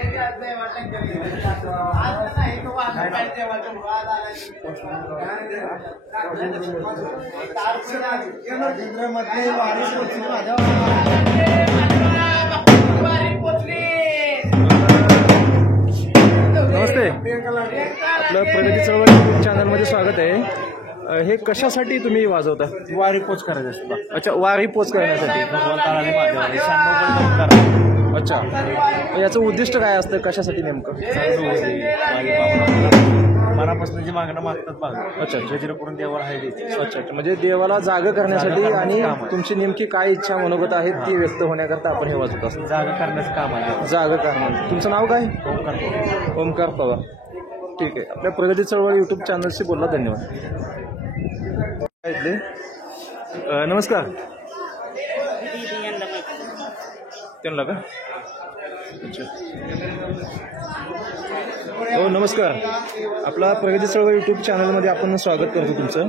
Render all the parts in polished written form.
नमस्ते, आपलं प्रगती चळवळ यूट्यूब चॅनलमध्ये स्वागत आहे. हे कशासाठी तुम्ही वाजवता? वारी पोच करायचं असतं. अच्छा, वारी पोच करण्यासाठी. भगवंताला महादेवाला अच्छा, याचं उद्दिष्ट काय असतं? कशासाठी नेमकं? मनापासून जे मागणं मागतात मागं. अच्छा, जजर करून देवाला आहे अच्छा अच्छा, म्हणजे देवाला जाग करण्यासाठी आणि तुमची नेमकी काय इच्छा मनोगत आहे ती व्यक्त होण्याकरता आपण हे वाजवत असतो. जागा करण्याचं काम आहे. जाग करणं. तुमचं नाव काय? ओमकार पवार. ठीक आहे, आपल्या प्रगती चळवळ यूट्यूब चॅनलशी बोलला. धन्यवाद. नमस्कार. त्यांना का? अच्छा, हो नमस्कार. आपला प्रगती चळवळ यूट्यूब चॅनलमध्ये आपण स्वागत करतो तुमचं.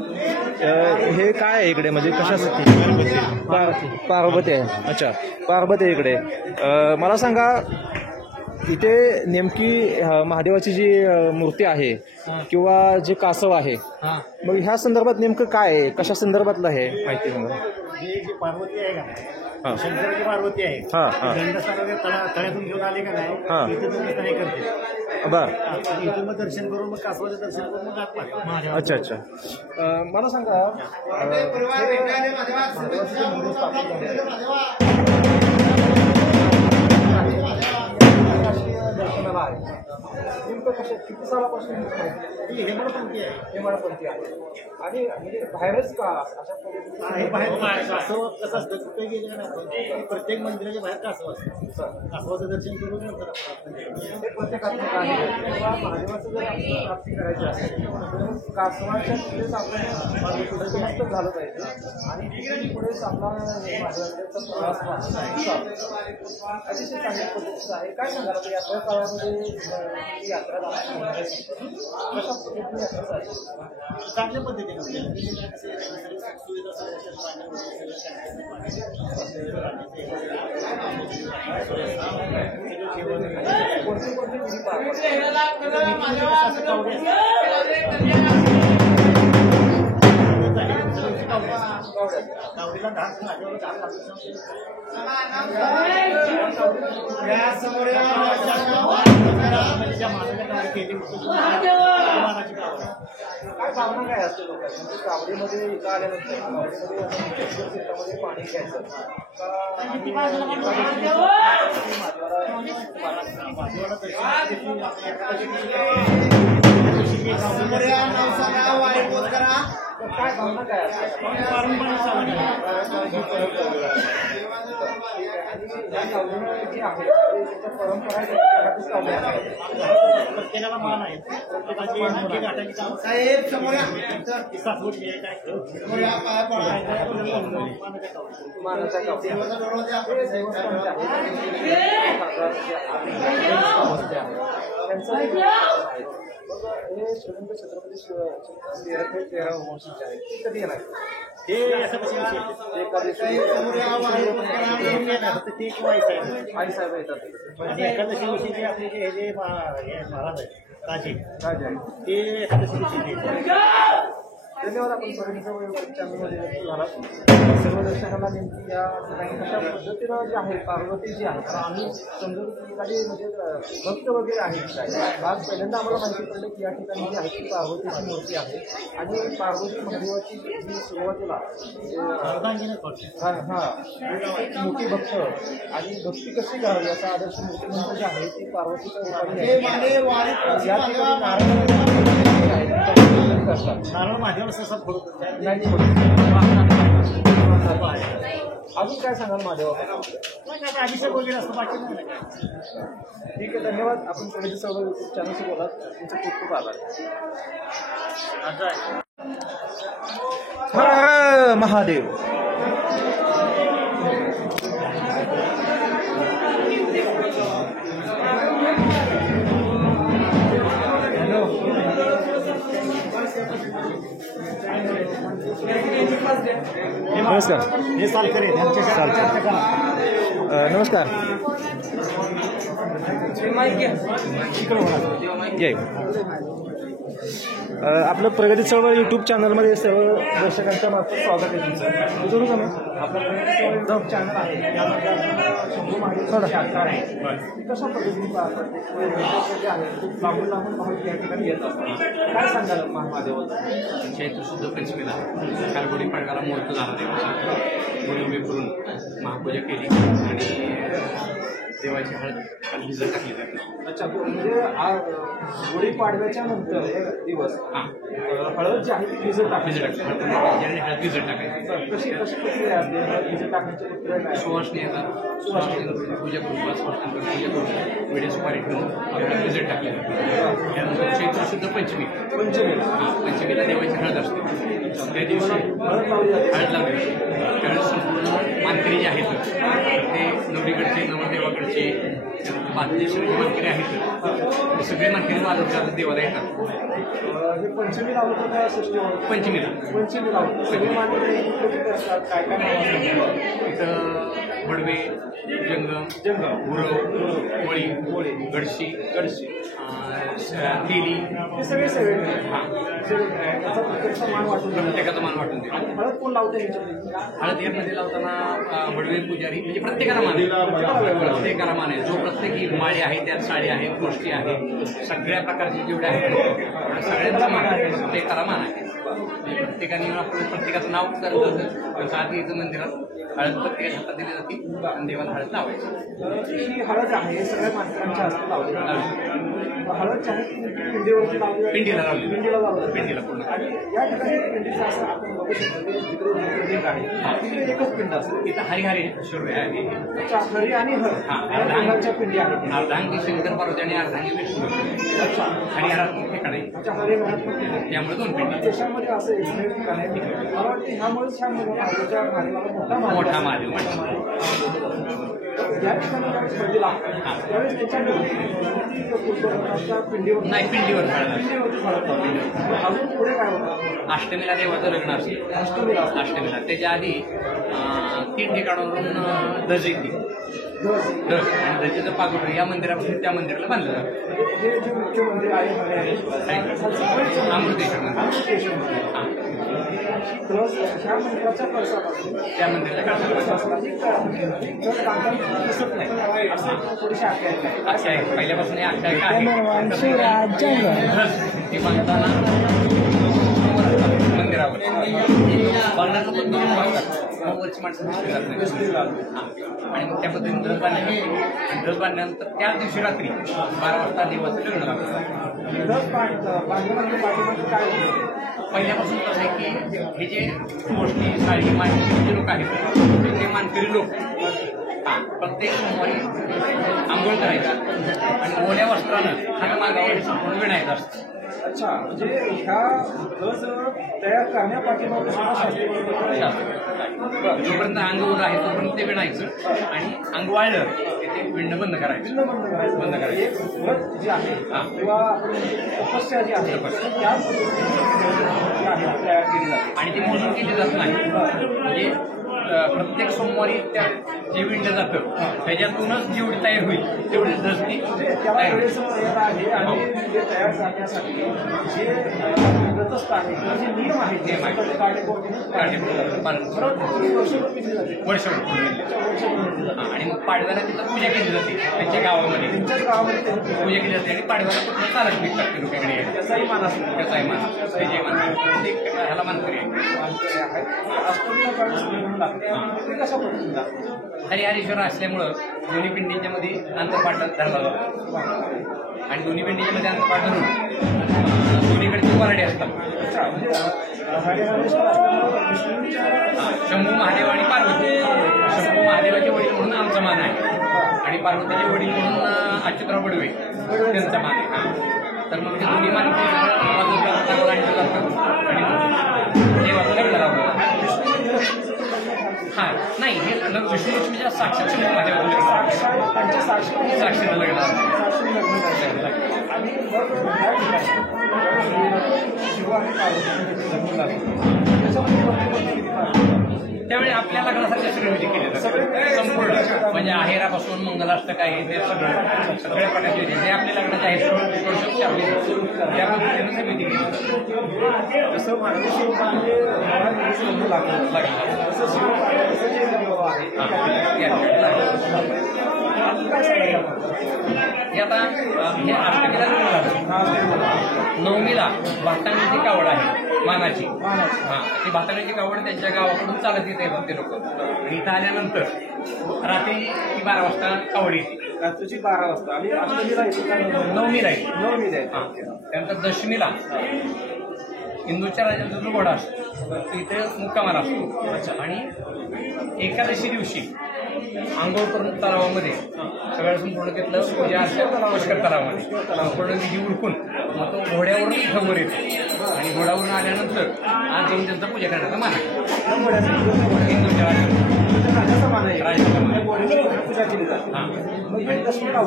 हे काय आहे इकडे, म्हणजे कशासाठी? पार्वती आहे. अच्छा, पार्वती आहे इकडे. मला सांगा, इथे नेमकी महादेवाची जी मूर्ती आहे किंवा जे कासव आहे, मग ह्या संदर्भात नेमकं काय आहे? कशा संदर्भातलं आहे माहिती सांगा. जी पार्वती आहे का, शंकराची पार्वती आहे. तळ्यातून घेऊन आले का नाही, इथे करते. बरं, इथून मग दर्शन करून मग कासवाचं दर्शन करून मग अच्छा अच्छा. मला सांगा, दर्शनाला आहे नेमकं कशा किती सालापासून हेमाडपंथी आहे आणि म्हणजे बाहेरच का अशा कासव कसं असतं, कुठे गेले नाही प्रत्येक मंदिराच्या बाहेर कासव असतं. कासवाचं दर्शन करून प्रत्येकाचं महादेवाचं जर आपल्याला प्राप्ती करायची असेल तर कासवाच्या पुढेच आपण मस्त झालं पाहिजे आणि पुढेच आपला महादेवाचा प्रवास अतिशय चांगल्या पद्धतीचं आहे. काय सांगाल यात्रा काळामध्ये यात्रा कशा पद्धतीने यात्रा चांगल्या पद्धतीने कोणती कोणती विधी पार काय भावना काय असते लोकांची? म्हणजे कावडीमध्ये इथं आल्यानंतर कावडीमध्ये पाणी घ्यायचं काय भावना काय असते? जी आहे त्याच्या परंपरा प्रत्येकाला मान आहे. हे श्रीमंत छत्रपती शिवाजी 13 वर्षाचे आहे. ते कधी येणार? हे असं आई साहेब येतात आणि एकादशी दिवशी जे आपले जे हे महाराज आहेत काजी ते एकादशी दिवशी. धन्यवाद. आपण प्रगतीचं चॅनलमध्ये झाला. सर्व दर्शकांना नेमकी या ठिकाणी कशा पद्धतीनं जे आहे पार्वती जी आहे, कारण आम्ही समजून ठिकाणी म्हणजे भक्त वगैरे आहेत काय आज पहिल्यांदा आम्हाला माहिती पडलं की या ठिकाणी जी आहे ती पार्वतीची मूर्ती आहे आणि पार्वती महादेवाची जी सुरुवातीला मोठी भक्त आणि भक्ती कशी घ्यावी याचा आदर्श मूर्तिमंत जे आहे ती पार्वतीच्या रूपाने या ठिकाणी नारळ महादेव असं नाही. अजून काय सांगाल महादेवा? अभिषेक वगैरे असतं बाकी नाही. ठीक आहे, धन्यवाद. आपण प्रगती चळवळ यूट्यूब चॅनलशी बोला. तुमचं खूप खूप आभार. हर महादेव. नमस्कार. हे चालतं रे नमस्कार. ये आपलं प्रगती चळवळ यूट्यूब चॅनलमध्ये सर्व दर्शकांच्या मार्फत स्वागत आहे तुमचं. जरूर का मग आपलं प्रगती चळवळ यूट्यूब चॅनल आहे त्यामध्ये आपण शंभू महादेवाची यात्रा आहे ती कशा पद्धतीने पाहतात जे आहे खूप लांबून लांबून भाविक या ठिकाणी येत असतात. काय सांगाल महादेवाचं? चैत्र शुद्ध पंचमीला काल गुढीपाडव्याला मुहूर्त झाला देवाचा. गुढी उभी करून महापूजा केली आणि देवाची हळद काल भिजत टाकली जाते. अच्छा, म्हणजे गुढीपाडव्याच्या नंतर एक दिवस हां हळद जी आहे ती भिजत टाकली भिजत टाकली आणि हळद भिजत टाकायची. कशी कशी प्रक्रिया असते हळद भिजत टाकण्याची प्रक्रिया काय? सुवासनी येतात, सुवासनी पूजा करून 5 वर्षांवर पूजा करून वेळे सुपारी ठेवून हळद भिजत टाकली जाते. त्यानंतर चैत्र शुद्ध पंचमी पंचमीला देवाची हळद असते. त्या दिवशी हळद लावली जाते. त्यावेळेस संपूर्ण मानकरी जे आहेत ते नवरीकडचे नवरदेवाकडचे बातदेशी मानकरी आहेत ते सगळे मानकरी वाजवतात देवाला येतात. हे पंचमी लावलं तर पंचमीला लावलं सगळे मानकरी काय काय नाव असतं? इथं बडवे, जंगम, गुरव, वळी, गडशी, केली हे सगळे सगळे त्याचा प्रत्यक्ष मान वाटून प्रत्येकाचा मान वाटून देतो. हळद कोण लावतं ह्याच्यामध्ये? हळद यामध्ये लावताना बडवे पुजारी म्हणजे प्रत्येकाला मान आहे. प्रत्येकाला मान आहे. जो प्रत्येकी माळी आहे त्यात साडी आहे, गोष्टी आहे, सगळ्या प्रकारचे जेवढे आहेत सगळ्यांचा मान आहे. प्रत्येकाला मान आहे. प्रत्येकाने आपण प्रत्येकाचं नाव करत आधी यायचं मंदिरात हळद प्रत्येकाच्या हातात दिली जाते आणि देवाला हळद लावायची. ही हळद आहे हे सगळ्या माणसांच्या हस्ते लावली हळद आहे पिंडीवरती लावली पिंडीला लावली पिंडीला पूर्ण आणि या ठिकाणी पिंडीचं असं आपण बघू शकतो जिकडे ज्योतिर्लिंग आहे तिकडे एकच पिंड असतं. इथं हरिहरी शिरोळे आहे. हरी आणि हरच्या पिंडी आहेत. अर्धांगी शंकर पार्वती आणि अर्धांगी विष्णू हरिहरात ठिकाण आहे. त्यामुळे 2 पिंडी. देशामध्ये असं एक ठिकाण आहे मला वाटतं ह्यामुळेच ह्या महादेवाच्या महादेवाला मोठा महादेव या ठिकाणी पिंडी लागतात त्यावेळेस त्याच्या पिंडीवर नाही पिंडीवर अजून पुढे काय होतं? अष्टमीला देवाचं लग्न असते. अष्टमीला त्याच्या आधी 3 ठिकाणावरून धज येते. धज आणि धजेचं पागोटं या मंदिरापासून त्या मंदिराला बांधलं जातं. हे जे मुख्य मंदिर आहे अमृतेश्वर मंदिर ह्या मंदिराच्या कळसापासून त्या मंदिराला काढतात. दिसत नाही असं थोडीशी आख्या आहे. पहिल्यापासून हे आख्या आहे ते बांधताना मंदिरावर बांधण्याचं पण 2 भाग असतात. वरची माणसं दिसली जात नाही. आणि मग त्या पद्धतीने ध्वज बांधल्यानंतर त्या दिवशी रात्री 12 वाजता देवाचं लग्न लागतं. पहिल्यापासून कसं आहे की हे जे गोष्टी साडी मानकरी जे लोक आहेत ते मानकरी लोक प्रत्येक सोमवारी आंघोळ करायचं आणि ओल्या वस्त्रानं हात मागावर संपूर्ण विणायचं असतं. अच्छा, म्हणजे ह्या गज तयार करण्यापाठीमागे जोपर्यंत अंग उर आहे तोपर्यंत ते विणायचं आणि अंग वाळलं की ते विणणं बंद करायचं. बंद करायचं गज जी आहे किंवा तपस्या जी आहे त्या तयार केली जाते आणि ती मोजून केली जात नाही. म्हणजे प्रत्येक सोमवारी त्या जे विणलं जातं त्याच्यातूनच जेवढी तयार होईल तेवढी दसती तयार आहे. आणि ते तयार करण्यासाठी जे व्रतस्थ आहे जे नियम आहेत वर्षभर आणि मग पाडव्याला तिथं पूजा केली जाते. त्यांच्या गावामध्ये पूजा केली जाते आणि पाडव्याला कुठलं चालत नाही प्रत्येक लोकांकडे त्याचाही मान असतो. त्याचाही मान त्याचे मान ह्याला मानकरी आहे. हरिहरेश्वर असल्यामुळं दोन्ही पिंडींच्या मध्ये अंतरपाठ धरला जातो आणि दोन्ही पिंडीच्या मध्ये अंतरपाठ धरून दोन्हीकडचे वराडे असतात. शंभू महादेव आणि पार्वती. शंभू महादेवाचे वडील म्हणून आमचा मान आहे आणि पार्वतीचे वडील म्हणून अच्युतराव बडवे त्यांचा मान आहे. तर मग ते दोन्ही मान आणलं जातं आणि मग देवाचं लग्न लावलं. हां नाही हे विष्णूलक्ष्मीच्या साक्षात शंभू महादेव साक्षीला लग्न आणि त्यावेळी आपल्या लग्नासाठी सगळे विधी केले जातात संपूर्ण म्हणजे आहेरापासून मंगलाष्टक आहे ते सगळं सगळ्या प्रकारचे विधी जे आपल्या लग्नाचे आहेत त्या पद्धतीनं ते विधी केले जातात. जसं मार्गशीर्ष लागलं तसं हे आता हे अष्टमीला नवमीला भातांची कावड आहे मानाची ती भातांची कावड त्यांच्या गावाकडून चालत येते ते लोक. इथं आल्यानंतर रात्री 12 वाजता कावड येते. रात्रीची 12 वाजता आणि अष्टमीला नवमीला येते. त्यानंतर दशमीला हिंदूच्या राजांचा जो घोडा असतो तिथे मुक्कामाला असतो आणि एकादशी दिवशी आंघोळ करून तलावामध्ये सगळं संपूर्ण घेतलं पूजा असं पुष्कर तलावामध्ये संपूर्ण विधी उरकून मग तो घोड्यावरून इथं वर येतो आणि घोड्यावरून आल्यानंतर आज जाऊन त्यांचा पूजा करण्याचा मान आहे हिंदूच्या पूजा केली जाते. एकादशीला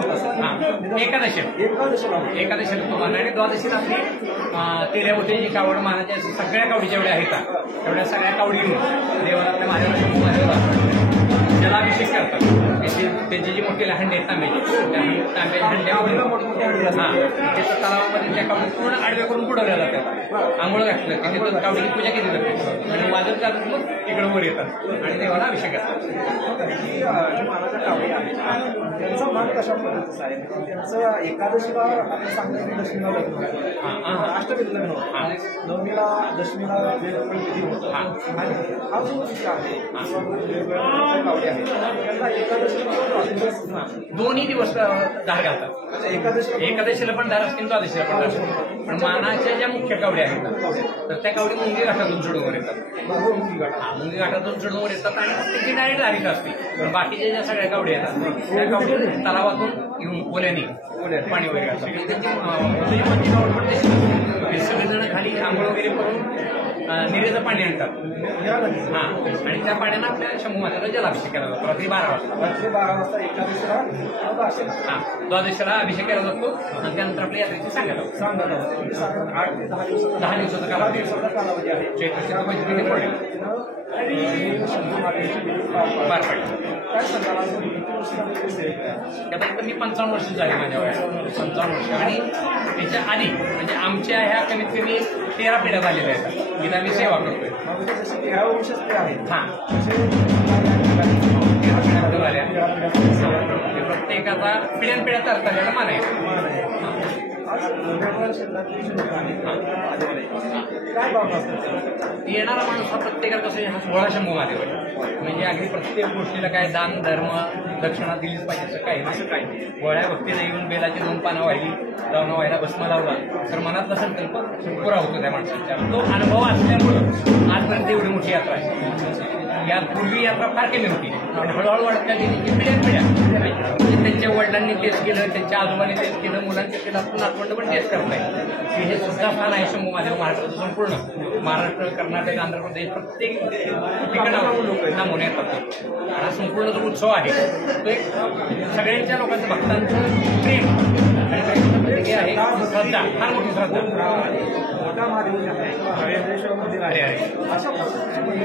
तो मान आणि द्वादशीला आपली तेऱ्यावतीची कावड मानाच्या सगळ्या कावडी जेवढ्या आहेत तेवढ्या सगळ्या कावडी घेऊन देवाला आपल्या महादेवाला जलाभिषेक करतात. त्यांची जी मोठी हंडी आहेत तांब्याच्या हंड्यामध्ये त्याच्या तलावामध्ये त्या कावडी पूर्ण आडव्या करून बुडवल्या जातात. आंघोळ घातलं की तिथं कावडीची पूजा केली जाते आणि वाजत जातात मग इकडे वर येतात आणि देवाला अभिषेक करतात. त्यांचा मान कशा पद्धतीचा आहे? त्यांचं एकादशीला आपण सांगितलं दशमीला लग्न होतं, अष्टमीला लग्न होतं, नवमीला दशमीला विधी होतं आणि हा जो विधी आहे कावडी आहे त्यांना एकादशीला दोन्ही दिवस धार घालतात. एकादशीला पण धार असतील द्वादशीला पण धार असतील. पण मानाच्या ज्या मुख्य कावड्या आहेत तर त्या कावडी मुंगी घाटातून चढून येतात. मुंगी घाटातून चढून येतात आणि त्याची डायरेक्ट धारीत असते. पण बाकीच्या ज्या सगळ्या कावड्या येतात त्या कावडी तलावातून येऊन ओल्याने पाणी वगैरे घालतात. त्यांची कावड पण तशी सगळेजण खाली आंघोळ वगैरे करून निरेचं पाणी आणतात आणि त्या पाण्यानं आपल्या शंभू मातेला जलाभिषेक केला जातो रात्री 12 वाजता. एकादशीला द्वादशीला अभिषेक केला जातो आणि त्यानंतर आपल्या यात्रेची सांगत आहोत. 8 ते 10 दिवसाचा कालावधी आहे. चैत्र पंचमी ते पडेल पार पडली. त्यापर्यंत मी 55 वर्ष झाली माझ्या वयात 55 वर्ष आणि त्याच्या आधी म्हणजे आमच्या ह्या कमीत कमी 13 पिढ्या झालेल्या आहेत. तिला मी सेवा करतोय. प्रत्येकाचा पिढ्यानपिढ्या तरता मान आहे. येणारा माणूस हा प्रत्येकाचा कसं हा 16 शंभू महादेव आहे. म्हणजे अगदी प्रत्येक गोष्टीला काय दान धर्म दक्षिणा दिलीच पाहिजे असं काही असं काही गोळ्या भक्तीला येऊन बेलाची 2 पानं वाहिली जाऊन व्हायला भस्म लावला तर मनातला संकल्प पुरा होतो त्या माणसाच्या. तो अनुभव असल्यामुळं आजपर्यंत एवढी मोठी यात्रा आहे. यापूर्वी यात्रा फार केली होती पण हळूहळू वाढत गेली पिढ्या म्हणजे त्यांच्या वडिलांनी टेस्ट केलं त्यांच्या आजोबांनी टेस्ट केलं मुलांच्या केलं आपण नातवंड पण टेस्ट करताय की हे सुद्धा स्थान आहे शंभू महादेव महाराष्ट्राचं संपूर्ण महाराष्ट्र कर्नाटक आंध्र प्रदेश प्रत्येक ठिकाणावर लोक नमुने येतात. हा संपूर्ण जो उत्सव आहे तो एक सगळ्यांच्या लोकांचं भक्तांचं प्रेम आणि आहे श्रद्धा फार मोठी श्रद्धा मोठा महादेव जे आहे देशामध्ये आहे अशा मिळेल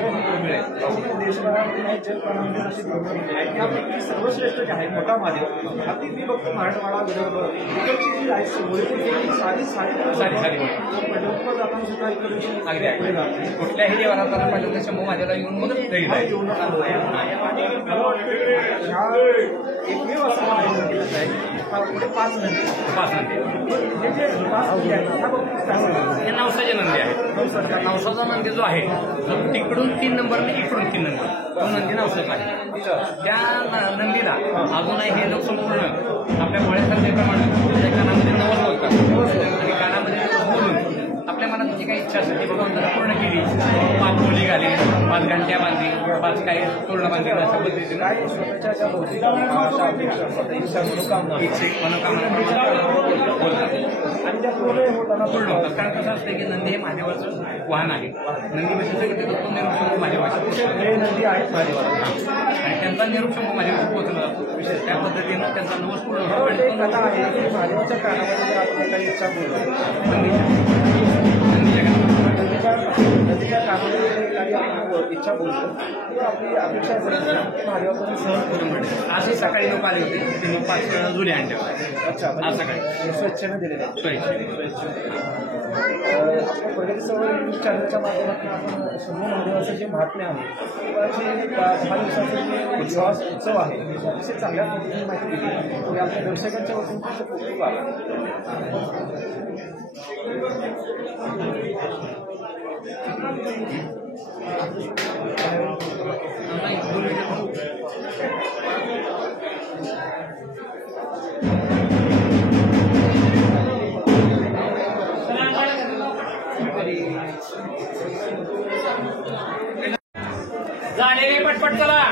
जलपानामध्ये सर्वश्रेष्ठ जे आहे मोठा महादेव अगदी मी बघतो मराठवाडा विदर्भ इकडची जी आहे सारी जाताना सुद्धा इकडे कुठल्याही देवाला पहिल्यांदा शंभू महादेवला येऊन मग येऊन आलो आहे आणि मला वाटतं ह्या एकमेव असं महादेव आहे पुढे 5 नंदी हे नवसाचे नंदी आहे. नवसाचा नंदी जो आहे तो तिकडून 3 नंबर आणि इकडून 3 नंबर तो नंदी नवसाचा आहे. त्या नंदीला अजूनही हे लोक संपूर्ण आपल्या फळ्यासारख्याप्रमाणे त्याच्या कानामध्ये नवस बोलतात आणि कानामध्ये बोलून आपल्या मनात जी काही इच्छा असेल ती भगवंताला पूर्ण केली. 5 मुली घाली 5 घंट्या बांधली 5 काही पूर्ण बांधली अशा पद्धतीने पूर्ण होतात. कारण कसं असतं की नंदी हे महादेवाचं वाहन आहे. नंदी म्हणजे निरूपशंभू महादेवाचं नंदी आहेत महादेवाला आणि त्यांचा निरूपशंभू महादेवाचं पोचला जातो. त्या पद्धतीनं त्यांचा नवस पूर्ण होतो आणि कथा आहे की महादेवाच्या कानामध्ये आपल्याला काही इच्छा बोलतो नंदीच्या नदीच्या कामामध्ये काही आपण इच्छा बोलतो किंवा आपली अपेक्षा असेल महादेवापर्यंत सहज करून मिळेल. आज सकाळी लोक आले होते ते मग 5 जुले आणले. अच्छा, आज सकाळी स्वच्छेने दिलेले सोयीचे. आपल्या प्रगती चळवळी चॅनलच्या माध्यमातून आपण शंभू महादेवाचं जे महात्म्य आहे किंवा जे 10 दिवसाचा जे उत्सव आहे त्याची अतिशय चांगल्या पद्धतीने माहिती दिली आणि आपल्या दर्शकांच्या वतीने त्याचं कौतुक झालेले पटपट चला.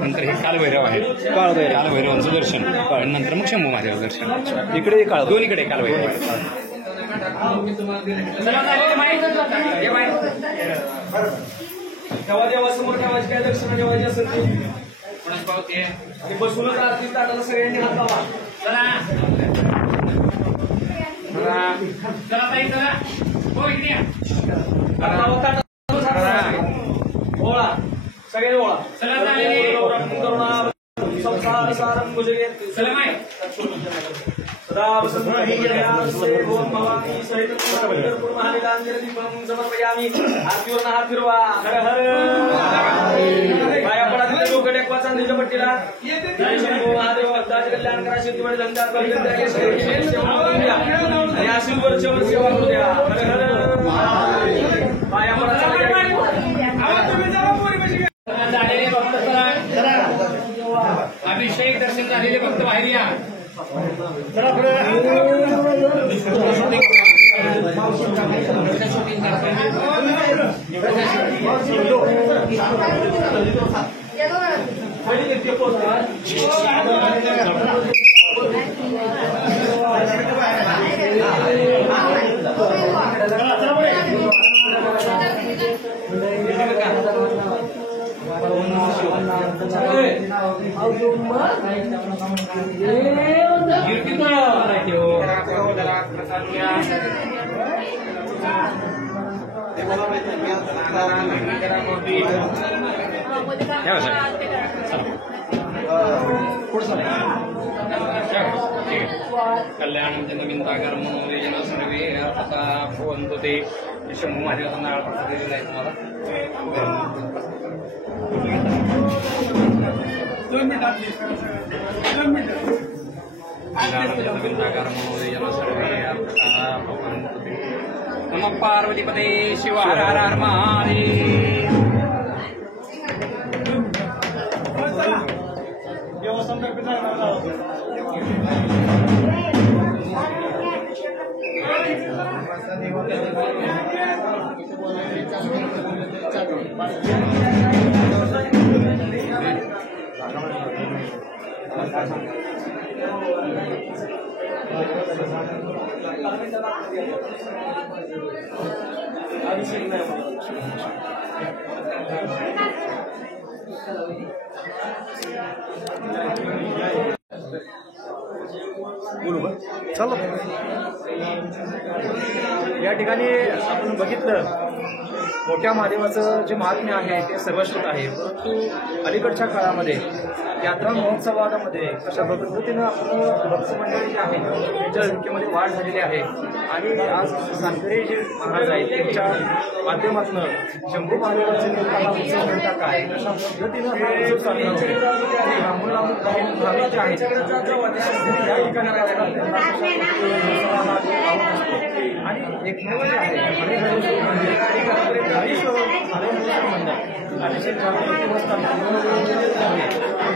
नंतर हे कालभैरव आहे. कालभैरवांचं दर्शन आणि नंतर मग शंभू महादेव दर्शन. इकडे काळ दोन्हीकडे कालभैरव आहे. जेव्हा जेव्हा समोर ठेवायची काय दर्शन जेव्हा असेल ते कोणाच पावते आणि बसूनच आरती ताटाला सगळ्यांनी हात लावा. चला चला ताई चला. हो इकडे या. ओळा सगळे ओळा. चला झालेले. संसार सारं भुजगे चला माय. सदा वसंत ओम भवानी सहित पंढरपूर महालिकांजली दीपम समर्पयामी. आरतीवर हात फिरवा. हर हर पाया पडा तिथे लोक टेकवा चांदीच्या पट्टीला. जय शंभू महादेव भक्ताचे कल्याण करा. शेतीवर धंदा आणि आशील वर्षभर सेवा करू द्या. हर हर पाया पडा झालेले भक्त चला. अभिषेक दर्शन झालेले भक्त बाहेर या. चला पुढे. कल्याण नवीन तागर मनोरंजन सर्वे आता भवंतु ते शंभू महादेवाचा नारळ प्रसाद दिलेला आहे तुम्हाला. 2 मिनिटं. नवीन तागर मनोरंजन सर्वे आता भवंतु ते. नमः पार्वतीपते शिव हर हर हर महादेव. चला. या ठिकाणी आपण बघितलं मोठ्या महादेवाचं जे महात्म्य आहे ते सर्वश्रुत आहे. परंतु अलीकडच्या काळामध्ये यात्रा महोत्सवामध्ये कशा पद्धतीनं आपण भक्त मंडळी जे आहे त्यांच्या संख्येमध्ये वाढ झालेली आहे. आणि आज सानकरे जे महाराज आहेत त्यांच्या माध्यमातून शंभू महादेवाचे उत्सव म्हणता काय अशा पद्धतीनं हा उत्सव साजरा होतो. आणि लांबून लांबून भाविक जे आहेत या ठिकाणी आणि एकमेव जे आहे हरिहरेश्वर मंदिर अतिशय जागृत देवस्थान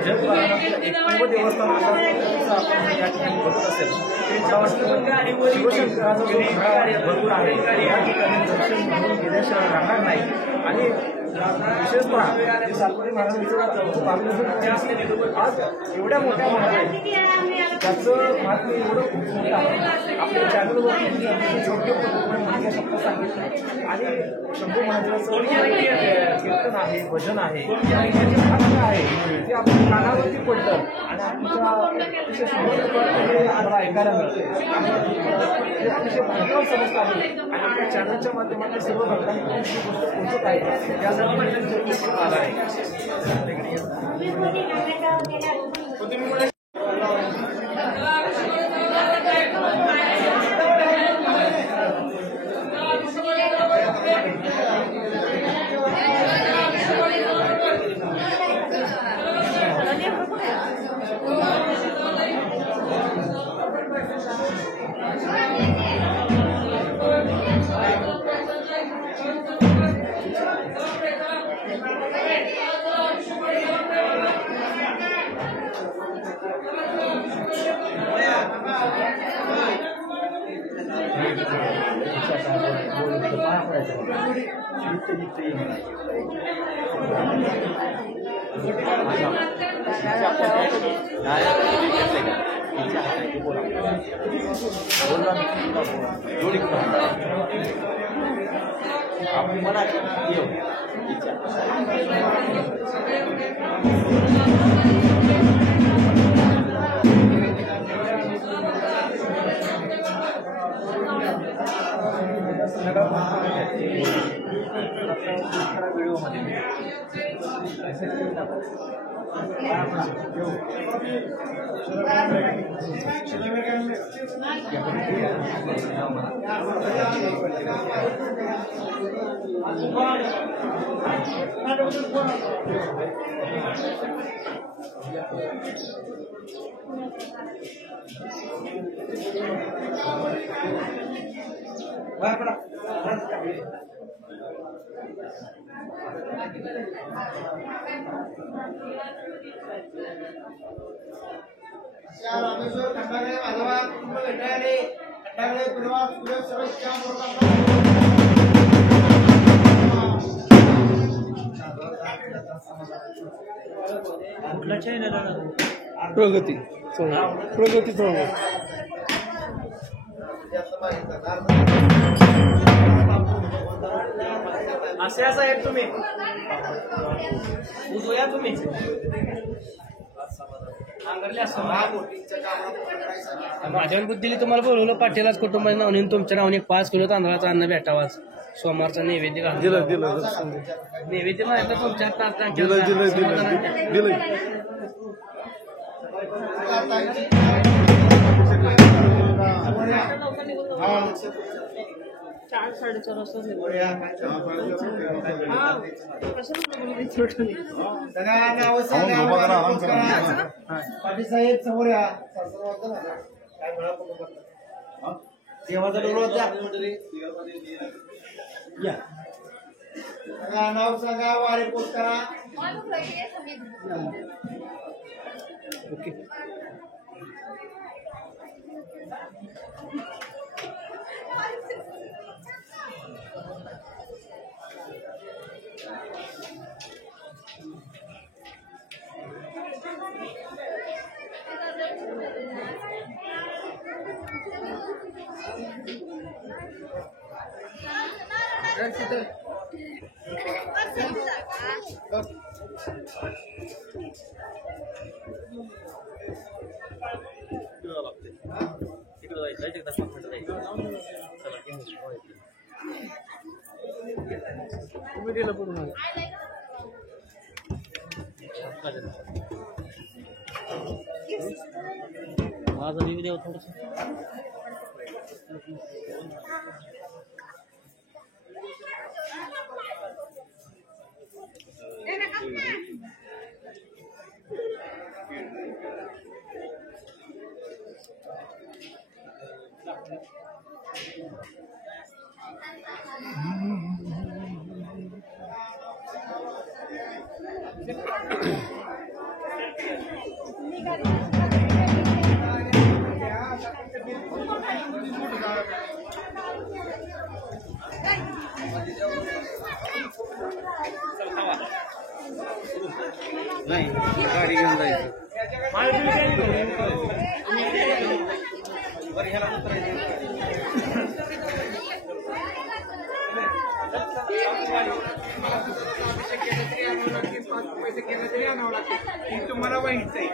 जगभरातील एकमेव देवस्थान आपण या ठिकाणी बघत असेल. शिवशंकराचा जो भरपूर आहे या ठिकाणी दर्शन घेऊन गेल्याशिवाय राहणार नाही. आणि विशेषतः जे सालपरी महाराजांचं आज एवढ्या मोठ्या महाराज त्याचं महात्म्य एवढं खूप मोठं आहे. आपल्या चॅनलवरती छोटे म्हणजे शब्द सांगितले आणि शंभू महाराजांचं कीर्तन आहे, भजन आहे, जे महात्म्य आहे ते आपल्या कानावरती पडलं आणि आमच्या अतिशय सुंदर आम्हाला ऐकायला मिळतं. ते अतिशय महत्त्वाचं समजतं आहे आणि आपल्या चॅनलच्या माध्यमातून सर्व भक्तांना ही गोष्ट पोहोचत आहे. त्यासाठी आला आहे. रामेश्वर खंडागळे माधवा कुटुंब घटाळे खंडागळे परिवार सुरेश सर्वच्या प्रगती प्रगती असे साहेब तुम्ही उजवया तुम्ही माझ्या बुद्धीने तुम्हाला बोलवलं पाटीलच कुटुंबाच्या नावाने तुमच्या नावाने 5 किलो तांदळाचा अन्न भेटावाच सोमवारचा नैवेद्य घाल नैवेद्य माहिती तुमच्या पाटील साहेब समोर या देवाचा या नाव सांगा वारे पोस्ट करा. ओके माझा व्हिडिओ थोडस नाही गाडी घेऊन जायचं तुम्हाला वाईट आहे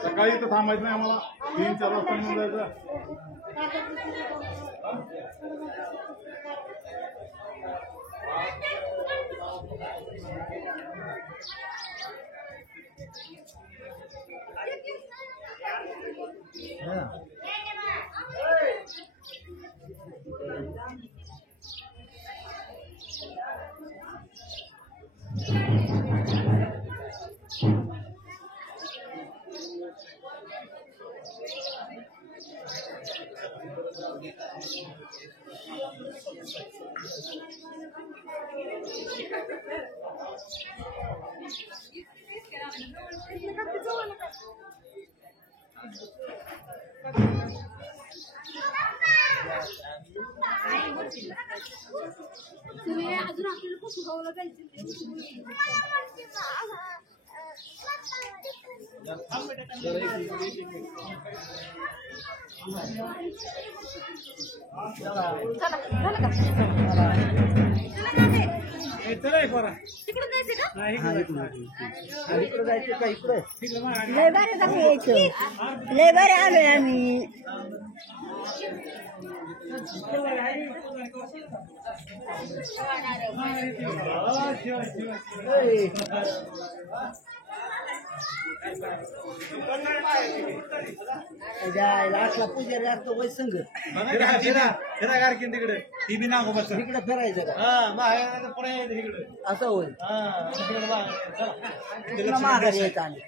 सकाळी तर थांबायचं नाही आम्हाला 3-4 वाजता निघून जायचं तुम्ही अजून आपल्याला पुस्तकावला जायचं लय बरे आलोय आम्ही पुजारी असतो वय संघ तिकडे ती बी नागो बस इकडे फिरायचं का असं होईल माघारी यायचं आणि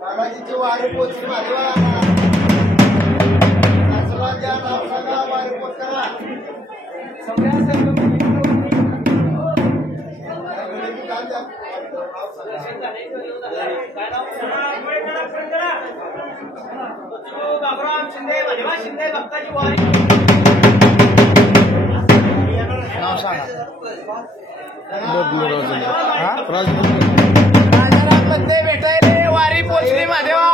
बाबाजीची वारी पोचली माधवा द्या नाव सांगा वारी पोच करा बाबुराव शिंदे महिमा शिंदे भक्ताची वारी नाव सांगा राजाराममध्ये भेटायले वारी पोचली महादेवा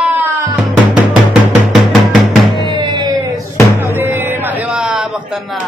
महादेवा भक्तांना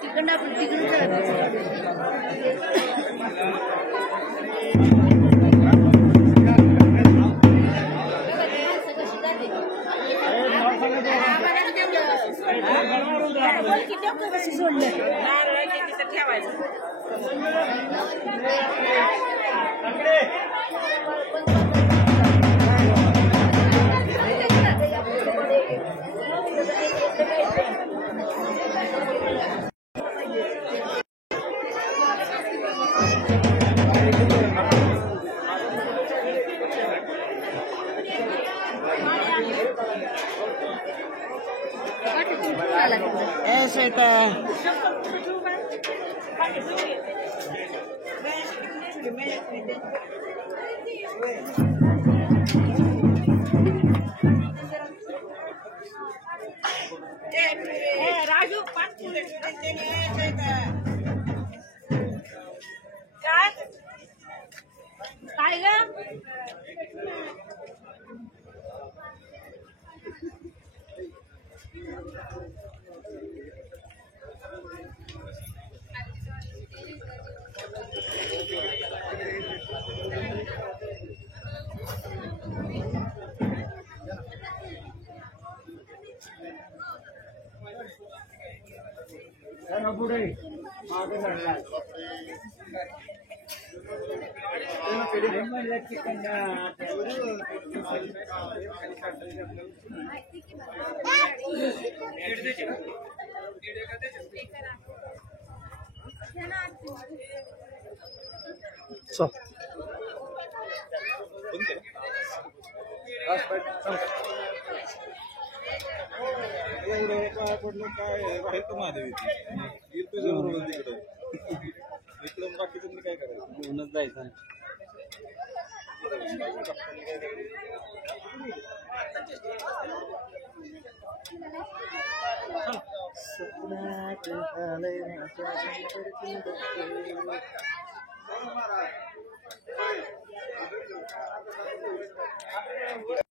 तिकडं आपण तिकडून राजू काय ग महादेवी तुझ्या बरोबर तिकडे इकडून बाकीचं काय करायचं म्हणूनच जायचं